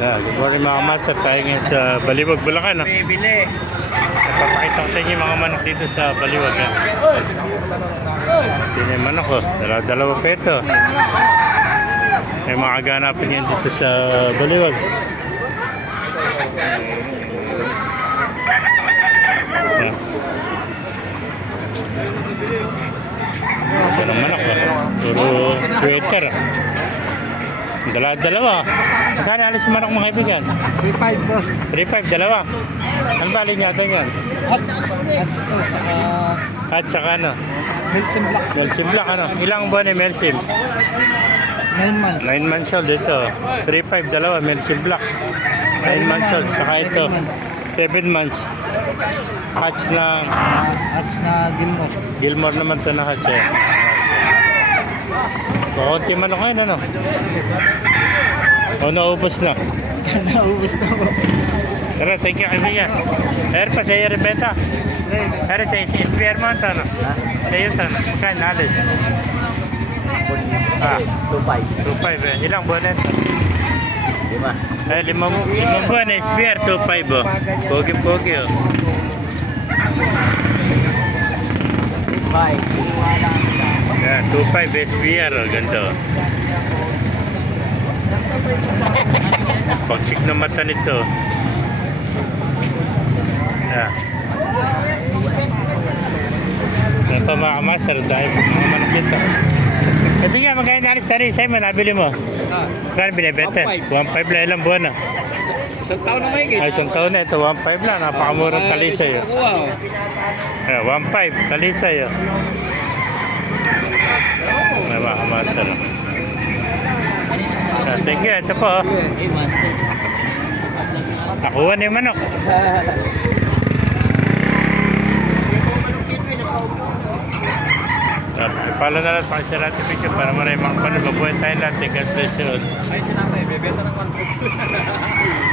Yeah, good morning mga master. Tayo ngayon sa Baliwag, Bulacan. Bibili. Napapakita ko sa inyo yung mga manok dito sa Baliwag. Sino yung manok ko? Dalawa pa ito. May mga ganapin yan dito sa Baliwag. Yeah. Ito ng manok ko. Puro sweater. Dalawa. Magkano alis yung manok mga kaibigan? 3.5 boss. 3.5, dalawa. Ang bali niya ito yan? Hats to, saka At saka ano? Wilson Black. Melsim Black ano? Ilang buwan ni Melsim? 9 months. 9 months old ito. 3.5, dalawa. Melsim Black. 9 months old. Saka ito. 7 months. Hatch na Hats na Gilmore. Gilmore naman ito na hatch eh. Konti manok ngayon ano? O naubos na. Naubos na po. Tara, thank you kaibigan. Air pa sa iyo rebenta. Air sa SPR mo ito ano? Sa iyo ito. Magkain nalis. 2.5. 2.5 eh. Ilang buwan na ito? 5. Ay, limang buwan na SPR 2.5 oh. Pogi oh. 5. Yan, 2.5 SPR oh. Ganito. Pagsik na mata nito. Yan. Yan pa mga kamasar. Dahil mga manok dito. Ito nga, magkaya nalis tari. Sa'yo man, nabili mo. Kaya binibenta? 1.5 lang, ilang buwan na. Isang taon na may Ay, isang taon na ito, 1.5 lang. Napakamurang talisay. Wow. 1.5, talisay. May mga kamasar. Thank you, ito po. Nakuha na yung manok. Follow na lang sa natin video para maraming mga paano mabuhay tayo lahat. God bless you all. Ay, sinatay. Bebenta ng 1.